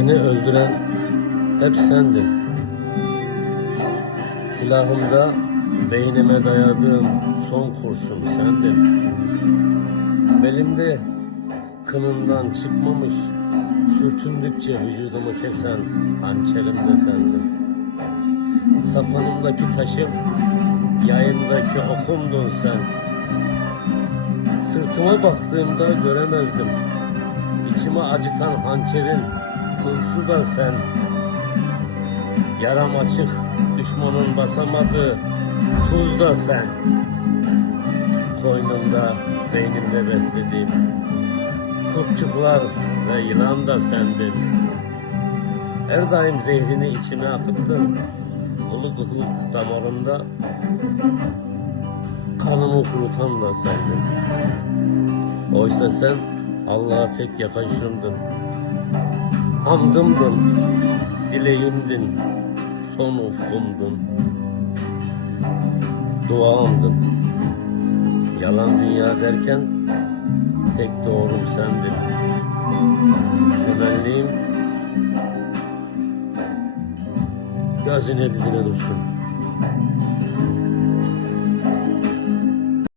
Beni öldüren hep sendin. Silahımda beynime dayadığım son kurşun sendin. Belimde kınından çıkmamış, sürtündükçe vücudumu kesen hançerim de sendin. Sapanımdaki taşım, yayındaki okumdun sen. Sırtıma baktığımda göremezdim. İçime acıtan hançerin sızısı da sen. Yaram açık, düşmanın basamadığı tuz da sen. Koynumda, beynimde beslediğim kurtçuklar ve yılan da sendin. Her daim zehrini içime akıttın. Ilık ılık damarımda kanımı kurutan da sendin. Oysa sen Allah'a tek yaklaşımdın. Hamdımdın, dileğimdin, son ufkumdun. Duamdın. Yalan dünya derken tek doğrum sendin. Temennim gözüne dizine dursun.